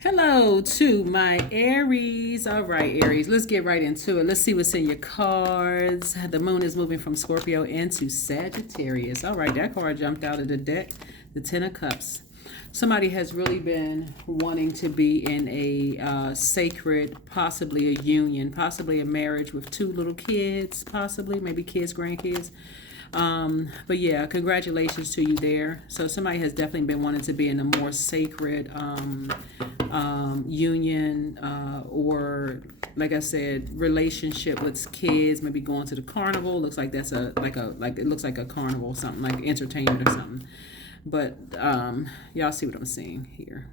Hello to my Aries. All right, Aries, let's get right into it. Let's see what's in your cards. The moon is moving from Scorpio into Sagittarius. All right, that card jumped out of the deck, the Ten of Cups. Somebody has really been wanting to be in a sacred, possibly a union, possibly a marriage with two little kids, possibly, maybe kids, grandkids. But yeah, congratulations to you there. So somebody has definitely been wanting to be in a more sacred union, or like I said, relationship with kids. Maybe going to the carnival. Looks like that's like it looks like a carnival, something like entertainment or something. But y'all see what I'm seeing here.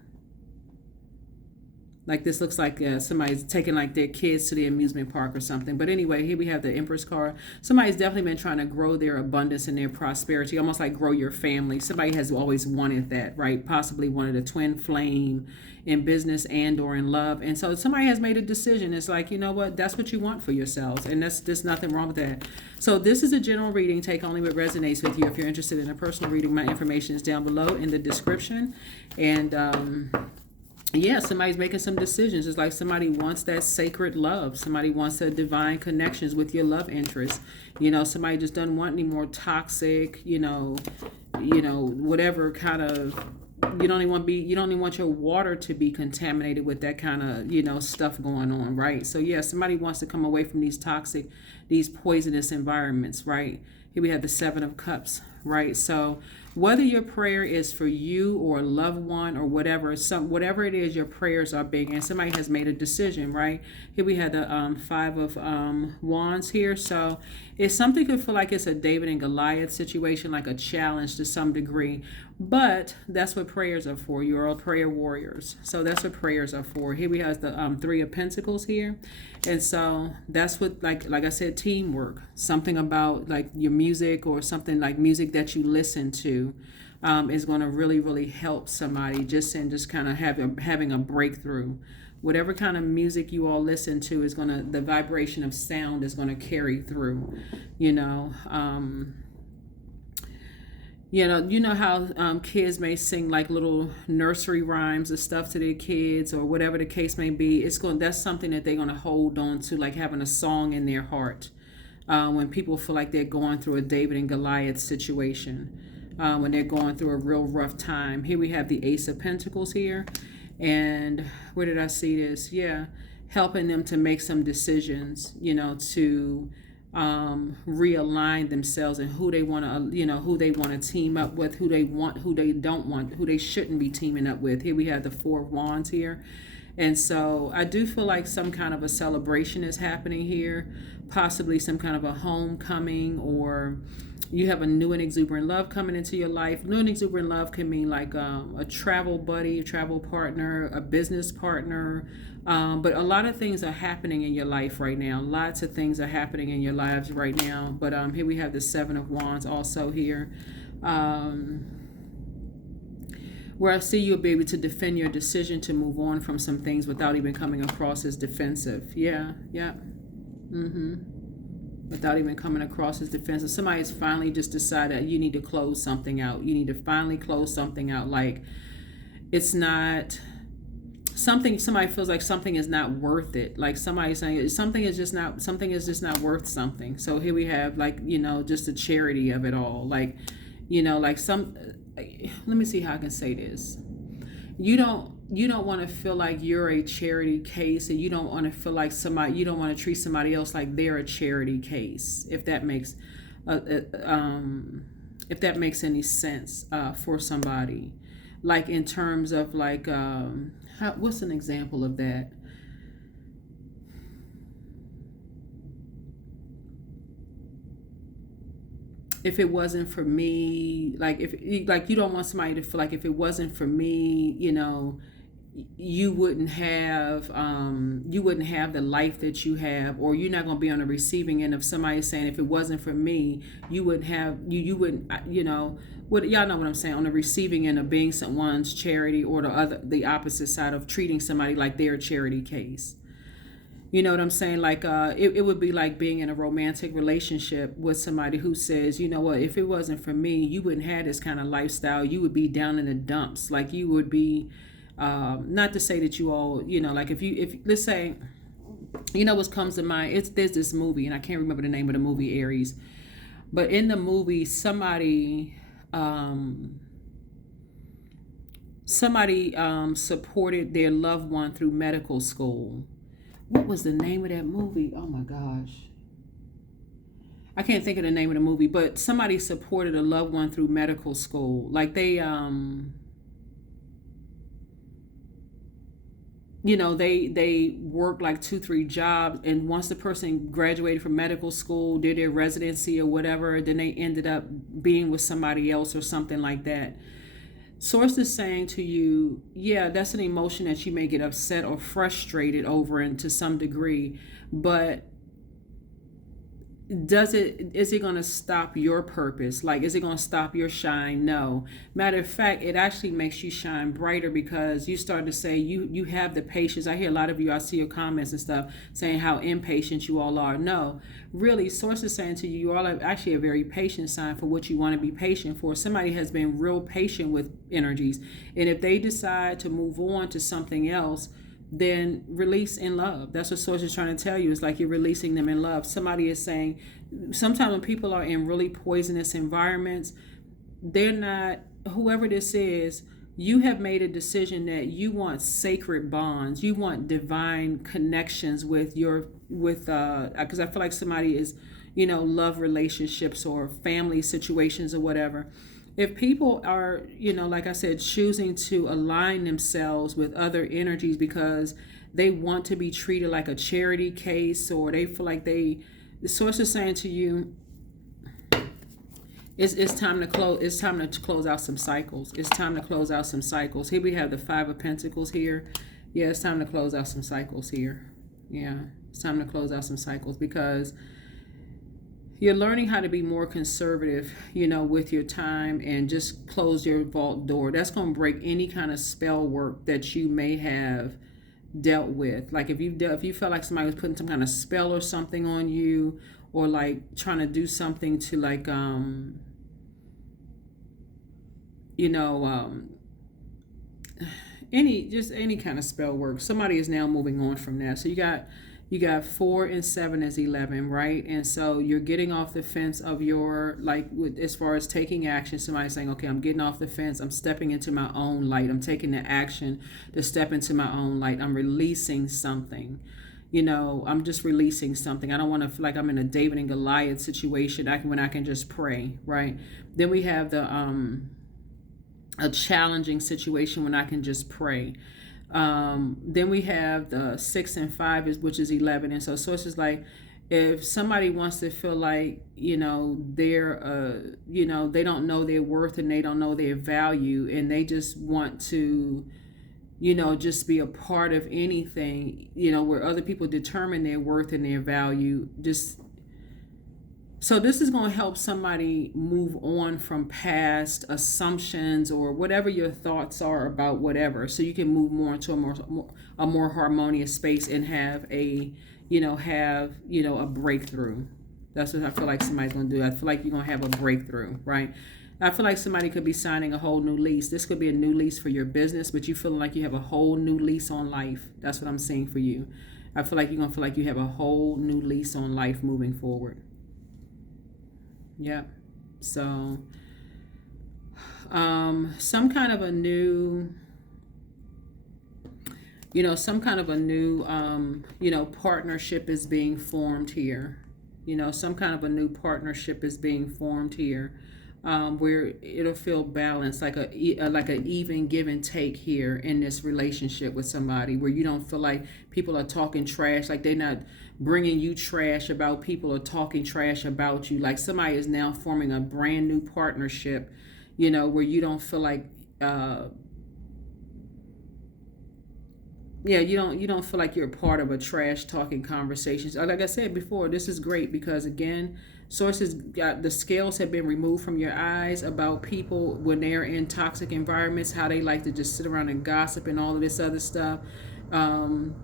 Like this looks like somebody's taking like their kids to the amusement park or something. But anyway, here we have the Empress card. Somebody's definitely been trying to grow their abundance and their prosperity, almost like grow your family. Somebody has always wanted that, right? Possibly wanted a twin flame in business and or in love. And so somebody has made a decision. It's like, you know what? That's what you want for yourselves. And there's nothing wrong with that. So this is a general reading. Take only what resonates with you. If you're interested in a personal reading, my information is down below in the description. And yeah, somebody's making some decisions. It's like somebody wants that sacred love. Somebody wants a divine connections with your love interest. Somebody just doesn't want any more toxic, whatever kind of, you don't even want your water to be contaminated with that kind of, stuff going on, right? So yeah, somebody wants to come away from these toxic, these poisonous environments, right? Here we have the Seven of Cups, right? So whether your prayer is for you or a loved one or whatever it is, your prayers are being, and somebody has made a decision, right? Here we have the Five of Wands here. So it's something could feel like it's a David and Goliath situation, like a challenge to some degree. But that's what prayers are for. You're all prayer warriors. So that's what prayers are for. Here we have the Three of Pentacles here. And so that's what, like I said, teamwork. Something about like your music or something like music that you listen to is going to really, really help somebody just kind of having a breakthrough. Whatever kind of music you all listen to is going to, the vibration of sound is going to carry through, you know. You know how kids may sing like little nursery rhymes and stuff to their kids or whatever the case may be. That's something that they're gonna hold on to, like having a song in their heart. When people feel like they're going through a David and Goliath situation, when they're going through a real rough time. Here we have the Ace of Pentacles here, and where did I see this? Yeah, helping them to make some decisions. To realign themselves and who they want to, who they want to team up with, who they want, who they don't want, who they shouldn't be teaming up with. Here we have the Four of Wands here. And so I do feel like some kind of a celebration is happening here, possibly some kind of a homecoming, or you have a new and exuberant love coming into your life. New and exuberant love can mean like a travel buddy, a travel partner, a business partner. But a lot of things are happening in your life right now. Lots of things are happening in your lives right now. But here we have the Seven of Wands also here. Where I see you'll be able to defend your decision to move on from some things without even coming across as defensive. Yeah. Without even coming across as defensive. Somebody's finally just decided you need to close something out. You need to finally close something out. Like it's not something, somebody feels like something is not worth it. Like somebody's saying something is just not worth something. So here we have like, just the charity of it all. Like, like let me see how I can say this. You don't want to feel like you're a charity case, and you don't want to feel like you don't want to treat somebody else like they're a charity case, if that makes any sense for somebody. Like in terms of like what's an example of that? If it wasn't for me, like if like you don't want somebody to feel like if it wasn't for me, you wouldn't have the life that you have, or you're not going to be on the receiving end of somebody saying if it wasn't for me you wouldn't have you wouldn't what y'all know what I'm saying, on the receiving end of being someone's charity, or the opposite side of treating somebody like they're a charity case. You know what I'm saying? Like, it would be like being in a romantic relationship with somebody who says, you know what, if it wasn't for me, you wouldn't have this kind of lifestyle. You would be down in the dumps. Like, you would be, Not to say that you all, like if let's say, what comes to mind, there's this movie, and I can't remember the name of the movie, Aries, but in the movie, um, somebody supported their loved one through medical school. What was the name of that movie? Oh my gosh. I can't think of the name of the movie, but somebody supported a loved one through medical school. Like they worked like 2-3 jobs, and once the person graduated from medical school, did their residency or whatever, then they ended up being with somebody else or something like that. Source is saying to you, yeah, that's an emotion that you may get upset or frustrated over, and to some degree, but is it going to stop your purpose? Like, is it going to stop your shine? No. Matter of fact, it actually makes you shine brighter, because you start to say you have the patience. I hear a lot of you, I see your comments and stuff saying how impatient you all are. No, really, source is saying to you, you all are actually a very patient sign for what you want to be patient for. Somebody has been real patient with energies, and if they decide to move on to something else, then release in love. That's what source is trying to tell you. It's like you're releasing them in love. Somebody is saying, sometimes when people are in really poisonous environments, they're not, whoever this is, you have made a decision that you want sacred bonds, you want divine connections with because I feel like somebody is, love relationships or family situations or whatever. If people are, like I said, choosing to align themselves with other energies because they want to be treated like a charity case, or they feel like the source is saying to you, it's time to close. It's time to close out some cycles. It's time to close out some cycles. Here we have the Five of Pentacles here. Yeah, it's time to close out some cycles here. Yeah, it's time to close out some cycles, because you're learning how to be more conservative, with your time, and just close your vault door. That's going to break any kind of spell work that you may have dealt with. Like if you felt like somebody was putting some kind of spell or something on you, or like trying to do something to like you know any kind of spell work, somebody is now moving on from that. So you got 4 and 7 is 11, right? And so you're getting off the fence of your, like, as far as taking action. Somebody's saying, okay, I'm getting off the fence. I'm stepping into my own light. I'm taking the action to step into my own light. I'm releasing something. I'm just releasing something. I don't want to feel like I'm in a David and Goliath situation when I can just pray, right? Then we have a challenging situation when I can just pray. Then we have the 6 and 5 which is 11. And so source is like, if somebody wants to feel like, they're, they don't know their worth and they don't know their value, and they just want to, just be a part of anything, where other people determine their worth and their value, so this is going to help somebody move on from past assumptions or whatever your thoughts are about whatever, so you can move more into a more harmonious space and have a breakthrough. That's what I feel like somebody's going to do. I feel like you're going to have a breakthrough, right? I feel like somebody could be signing a whole new lease. This could be a new lease for your business, but you feeling like you have a whole new lease on life. That's what I'm seeing for you. I feel like you're going to feel like you have a whole new lease on life moving forward. Yeah. So, some kind of a new, partnership is being formed here. Some kind of a new partnership is being formed here, where it'll feel balanced, like an even give and take here in this relationship with somebody, where you don't feel like people are talking trash, like they're not bringing you trash about people or talking trash about you. Like somebody is now forming a brand new partnership, where you don't feel like you don't feel like you're a part of a trash talking conversations. Like I said before, this is great because, again, sources got the scales have been removed from your eyes about people when they're in toxic environments, how they like to just sit around and gossip and all of this other stuff. And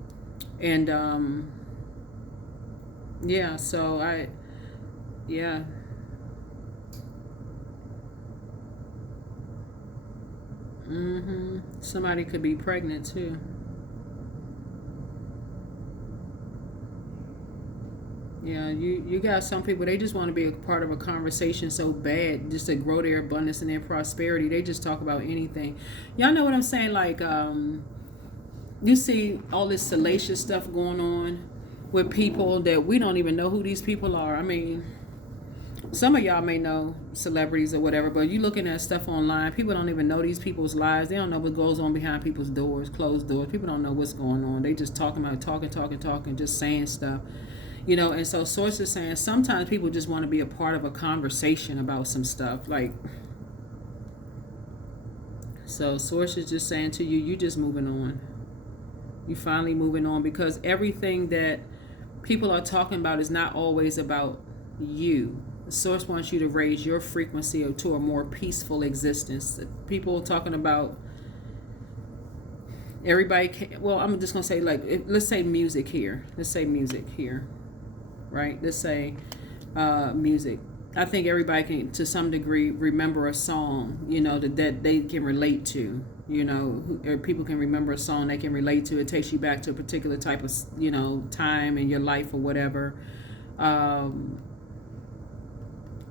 yeah, so yeah. Somebody could be pregnant too. Yeah, you got some people, they just want to be a part of a conversation so bad just to grow their abundance and their prosperity. They just talk about anything. Y'all know what I'm saying? Like you see all this salacious stuff going on with people that we don't even know who these people are. I mean, some of y'all may know celebrities or whatever, but you looking at stuff online, people don't even know these people's lives. They don't know what goes on behind people's doors, closed doors. People don't know what's going on. They just talking about talking, just saying stuff. And so sources saying sometimes people just want to be a part of a conversation about some stuff. Like, so sources just saying to you, you just moving on. You finally moving on, because everything that people are talking about is not always about you. The source wants you to raise your frequency to a more peaceful existence. People talking about everybody. Well, I'm just gonna say, like, let's say music here. Right? Let's say music. I think everybody can, to some degree, remember a song, that they can relate to. Or people can remember a song they can relate to. It takes you back to a particular type of, time in your life or whatever.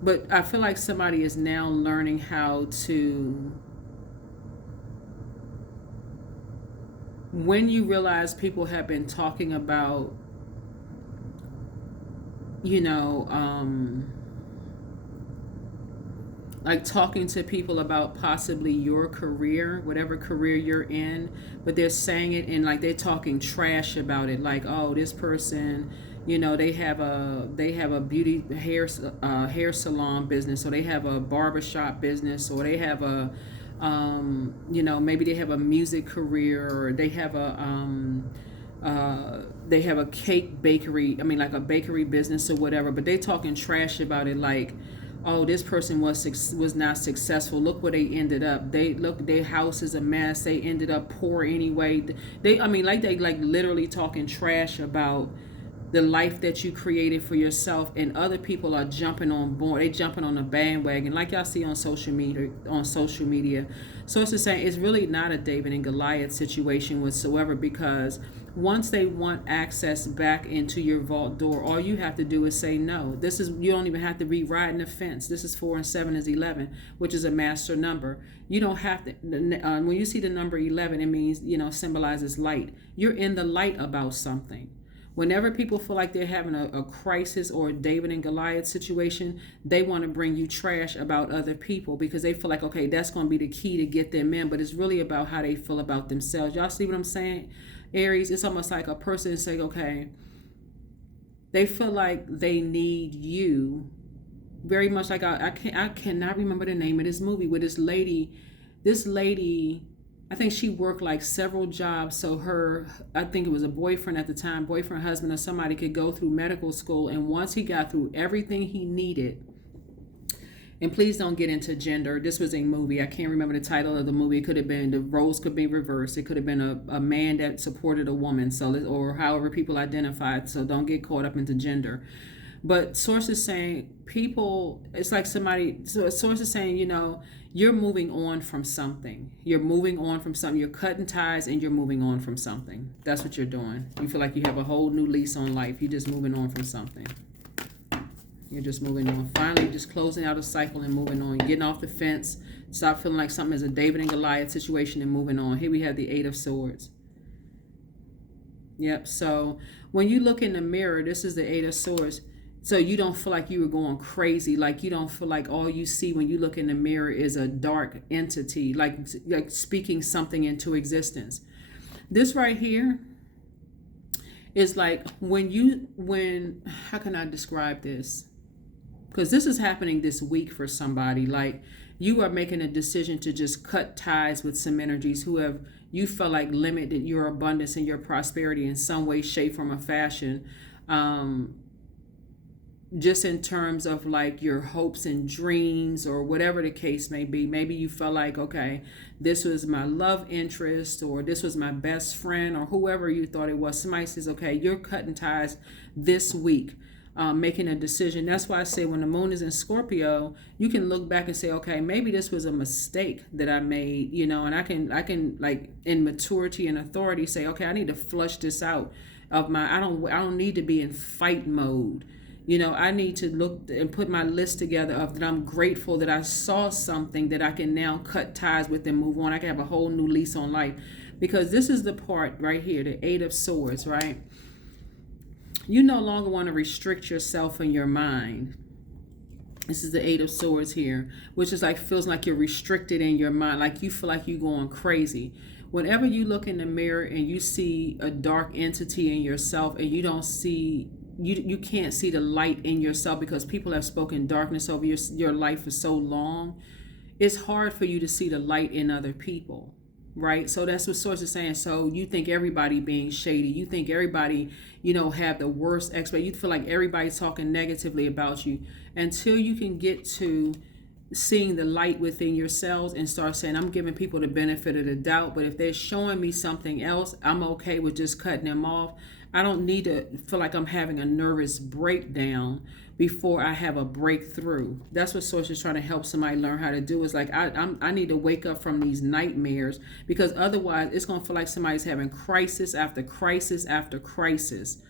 But I feel like somebody is now learning how to, when you realize people have been talking about, like talking to people about possibly your career, whatever career you're in, but they're saying it and like they're talking trash about it, like, oh, this person, they have a beauty hair salon business, or they have a barbershop business, or they have a maybe they have a music career, or they have a cake bakery, like a bakery business or whatever, but they talking trash about it, like, oh, this person was not successful. Look where they ended up. Their house is a mess. They ended up poor anyway. They literally talking trash about the life that you created for yourself, and other people are jumping on board. They jumping on the bandwagon, like y'all see on social media. So it's the same. It's really not a David and Goliath situation whatsoever, because once they want access back into your vault door, all you have to do is say no. You don't even have to be riding the fence. This is 4 and 7 is 11, which is a master number. You don't have to. When you see the number 11, it means, symbolizes light. You're in the light about something. Whenever people feel like they're having a crisis or a David and Goliath situation, they want to bring you trash about other people, because they feel like, okay, that's going to be the key to get them in. But it's really about how they feel about themselves. Y'all see what I'm saying, Aries? It's almost like a person saying, okay, they feel like they need you very much. Like I cannot remember the name of this movie with this lady. I think she worked like several jobs, so I think it was a boyfriend at the time, boyfriend, husband, or somebody, could go through medical school, and once he got through everything he needed, and please don't get into gender, this was a movie, I can't remember the title of the movie, it could have been, the roles could be reversed, it could have been a man that supported a woman, or however people identified, so don't get caught up into gender. But sources saying it's like sources saying, you're moving on from something. You're cutting ties and you're moving on from something. That's what you're doing. You feel like you have a whole new lease on life. You're just moving on from something. You're just moving on. Finally, you're just closing out a cycle and moving on. You're getting off the fence. Stop feeling like something is a David and Goliath situation and moving on. Here we have the 8 of Swords. Yep. So when you look in the mirror, this is the 8 of Swords. So you don't feel like you were going crazy. Like you don't feel like all you see when you look in the mirror is a dark entity, like speaking something into existence. This right here is like how can I describe this? Because this is happening this week for somebody. Like you are making a decision to just cut ties with some energies who you felt like limited your abundance and your prosperity in some way, shape, form, or fashion. Just in terms of like your hopes and dreams or whatever the case may be. Maybe you felt like, okay, this was my love interest, or this was my best friend, or whoever you thought it was. Somebody says, okay, you're cutting ties this week. making a decision. That's why I say when the moon is in Scorpio, you can look back and say, okay, maybe this was a mistake that I made, and I can like in maturity and authority say, okay, I need to flush this out of my, I don't need to be in fight mode. I need to look and put my list together of that I'm grateful that I saw something that I can now cut ties with and move on. I can have a whole new lease on life. Because this is the part right here, the Eight of Swords, right? You no longer want to restrict yourself and your mind. This is the Eight of Swords here, which is like, feels like you're restricted in your mind, like you feel like you're going crazy. Whenever you look in the mirror and you see a dark entity in yourself and you don't see, you can't see the light in yourself because people have spoken darkness over your life for so long, it's hard for you to see the light in other people. Right, so that's what Source is saying. So you think everybody being shady, you think everybody, have the worst expect. You feel like everybody's talking negatively about you until you can get to seeing the light within yourselves and start saying, I'm giving people the benefit of the doubt, but if they're showing me something else, I'm okay with just cutting them off. I don't need to feel like I'm having a nervous breakdown before I have a breakthrough. That's what Source is trying to help somebody learn how to do. Is like, I need to wake up from these nightmares, because otherwise it's going to feel like somebody's having crisis after crisis after crisis.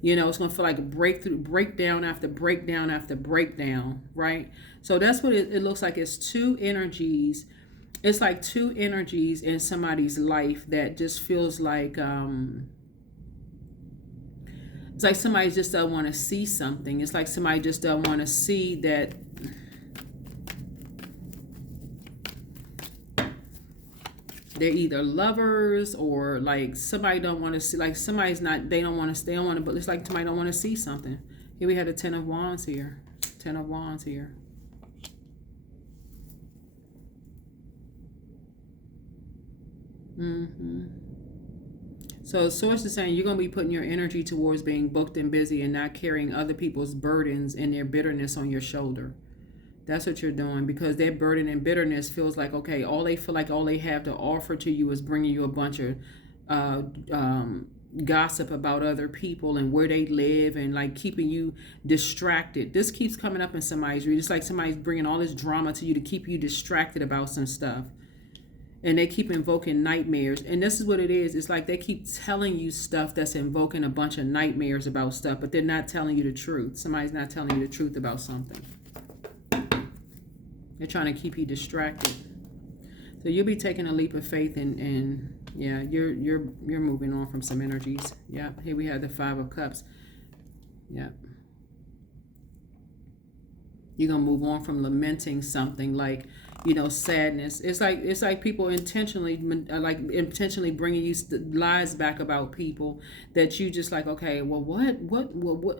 It's going to feel like breakdown after breakdown after breakdown, right? So that's what it looks like. It's two energies. It's like two energies in somebody's life that just feels like, it's like somebody just doesn't want to see something. It's like somebody just doesn't want to see that they're either lovers, or like somebody don't want to see, like somebody's not, they don't want to, but it's like somebody don't want to see something. Here we have the Ten of Wands here. Ten of Wands here. So Source is saying you're going to be putting your energy towards being booked and busy and not carrying other people's burdens and their bitterness on your shoulder. That's what you're doing, because their burden and bitterness feels like, okay, all they feel like all they have to offer to you is bringing you a bunch of gossip about other people and where they live, and like keeping you distracted. This keeps coming up in somebody's read. It's like somebody's bringing all this drama to you to keep you distracted about some stuff. And they keep invoking nightmares. And this is what it is. It's like they keep telling you stuff that's invoking a bunch of nightmares about stuff, but they're not telling you the truth. Somebody's not telling you the truth about something. They're trying to keep you distracted. So you'll be taking a leap of faith, and yeah, you're moving on from some energies. Yeah, here we have the Five of Cups. Yeah. You're gonna move on from lamenting something like, sadness. It's like people intentionally bringing you lies back about people that you just like, okay, well, what?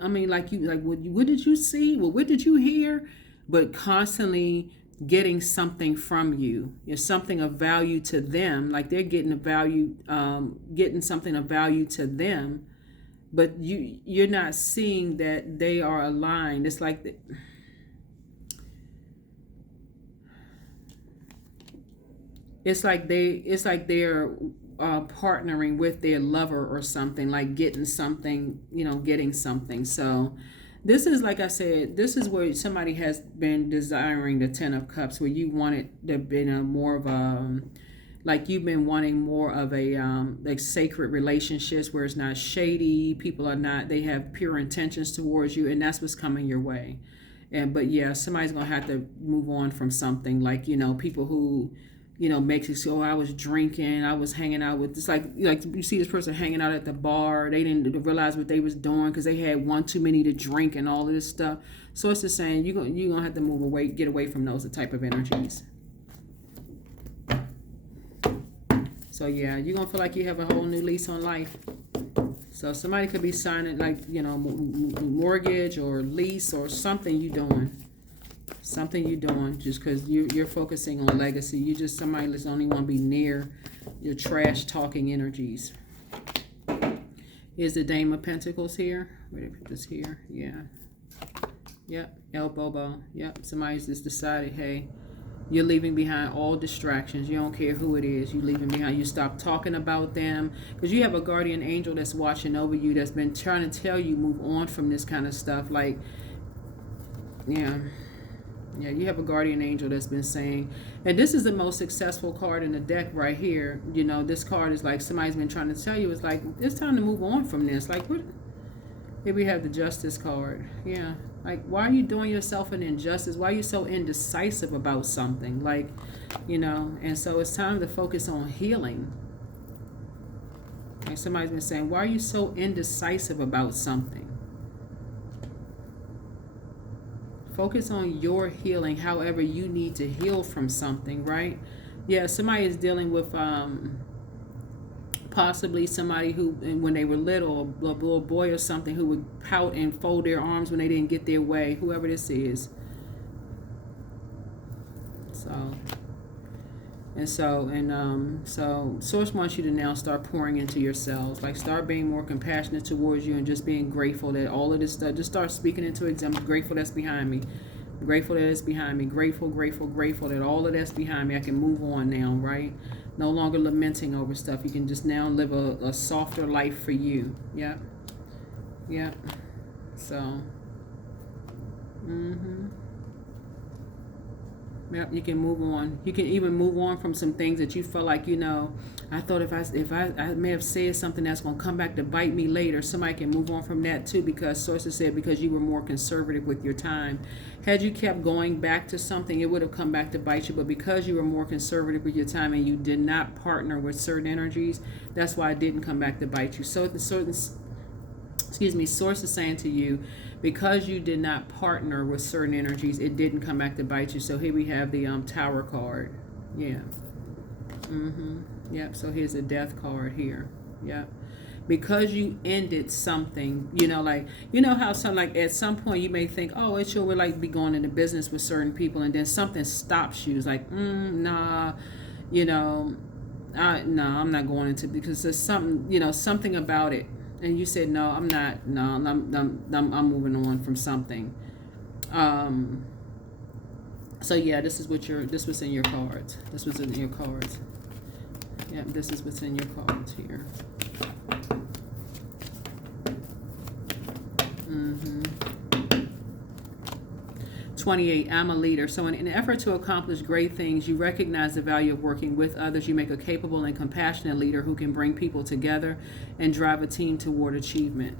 I mean, like what did you see? Well, what did you hear? But constantly getting something from you, something of value to them. Like they're getting getting something of value to them, but you're not seeing that they are aligned. It's like It's like they're partnering with their lover or something, like getting something. So this is, like I said, this is where somebody has been desiring the Ten of Cups, where you wanted to be more of a, like you've been wanting more of a like sacred relationships where it's not shady. People are not, they have pure intentions towards you, and that's what's coming your way. But yeah, somebody's gonna have to move on from something, like people who makes you say, oh, I was drinking, I was hanging out with this, like you see this person hanging out at the bar, they didn't realize what they was doing because they had one too many to drink and all of this stuff. So it's the same. You're gonna have to move away, get away from those type of energies. So yeah, you're gonna feel like you have a whole new lease on life. So somebody could be signing like mortgage or lease or something you doing. Something you're doing just because you're focusing on legacy. You just somebody that's only want to be near your trash talking energies. Here's the Dame of Pentacles here. Where did I put this here? Yeah. Yep. El Bobo. Yep. Somebody's just decided, hey, You're leaving behind all distractions. You don't care who it is. You leaving behind. You stop talking about them because you have a guardian angel that's watching over you, that's been trying to tell you move on from this kind of stuff. Like, yeah. Yeah, you have a guardian angel that's been saying, and this is the most successful card in the deck right here. You know, this card is like somebody's been trying to tell you, it's like, it's time to move on from this. Like, what? Here we have the Justice card. Yeah. Like, why are you doing yourself an injustice? Why are you so indecisive about something? Like, you know, and so it's time to focus on healing. Like somebody's been saying, why are you so indecisive about something? Focus on your healing, however you need to heal from something, right? Yeah, somebody is dealing with possibly somebody who, when they were little, a little boy or something, who would pout and fold their arms when they didn't get their way, whoever this is. So Source wants you to now start pouring into yourselves. Like, start being more compassionate towards you and just being grateful that all of this stuff, just start speaking into existence. Grateful that's behind me. Grateful that it's behind me. Grateful that all of that's behind me. I can move on now, right? No longer lamenting over stuff. You can just now live a softer life for you. Yep. Yep. So. Yep, you can move on. You can even move on from some things that you felt like, you know, I thought if I may have said something that's going to come back to bite me later. Somebody can move on from that too, because sources said because you were more conservative with your time. Had you kept going back to something, it would have come back to bite you. But because you were more conservative with your time and you did not partner with certain energies, that's why it didn't come back to bite you. So the certain, source is saying to you, because you did not partner with certain energies, it didn't come back to bite you. So here we have the Tower card. Yeah. Yep. So here's a Death card here. Yep. Because you ended something, you know, like, you know how some, like, at some point you may think, oh, it sure would like be going into business with certain people, and then something stops you. It's like, nah, you know, no, I'm not going into, because there's something, you know, something about it. And you said, no, I'm not. No, I'm moving on from something. So yeah, this was in your cards. This was in your cards. Yeah, this is what's in your cards here. 28, I'm a leader. So in an effort to accomplish great things, you recognize the value of working with others. You make a capable and compassionate leader who can bring people together and drive a team toward achievement.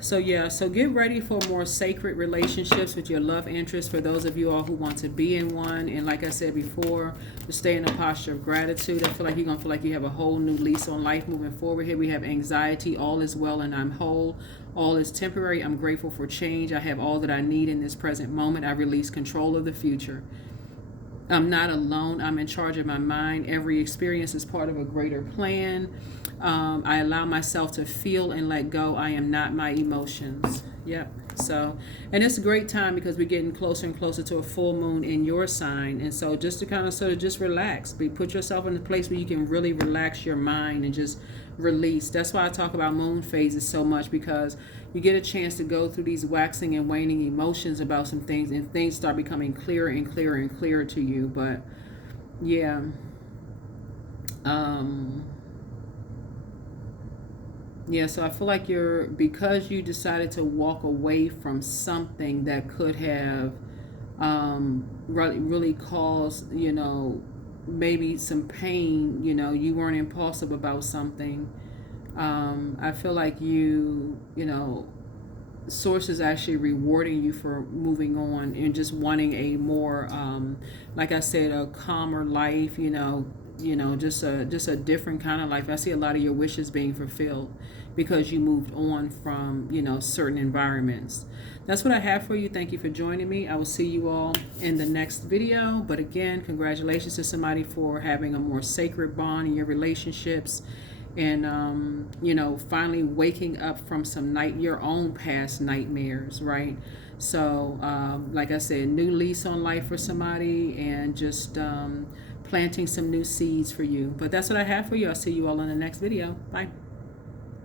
So yeah, so get ready for more sacred relationships with your love interest, for those of you all who want to be in one. And like I said before, to stay in a posture of gratitude. I feel like you're going to feel like you have a whole new lease on life moving forward. Here we have anxiety, all is well and I'm whole. All is temporary. I'm grateful for change. I have all that I need in this present moment. I release control of the future. I'm not alone. I'm in charge of my mind. Every experience is part of a greater plan. I allow myself to feel and let go. I am not my emotions. Yep. So, and it's a great time because we're getting closer and closer to a full moon in your sign. And so just to kind of sort of just relax, put yourself in a place where you can really relax your mind and just release. That's why I talk about moon phases so much, because you get a chance to go through these waxing and waning emotions about some things, and things start becoming clearer and clearer and clearer to you. But yeah. Yeah, so I feel like because you decided to walk away from something that could have really caused, you know, maybe some pain, you know, you weren't impulsive about something. I feel like you know, source is actually rewarding you for moving on and just wanting a more, like I said, a calmer life, you know, just a different kind of life. I see a lot of your wishes being fulfilled because you moved on from, you know, certain environments. That's what I have for you. Thank you for joining me. I will see you all in the next video. But again, congratulations to somebody for having a more sacred bond in your relationships, and you know, finally waking up from your own past nightmares, right? So like I said, new lease on life for somebody, and just planting some new seeds for you. But that's what I have for you. I'll see you all in the next video. Bye.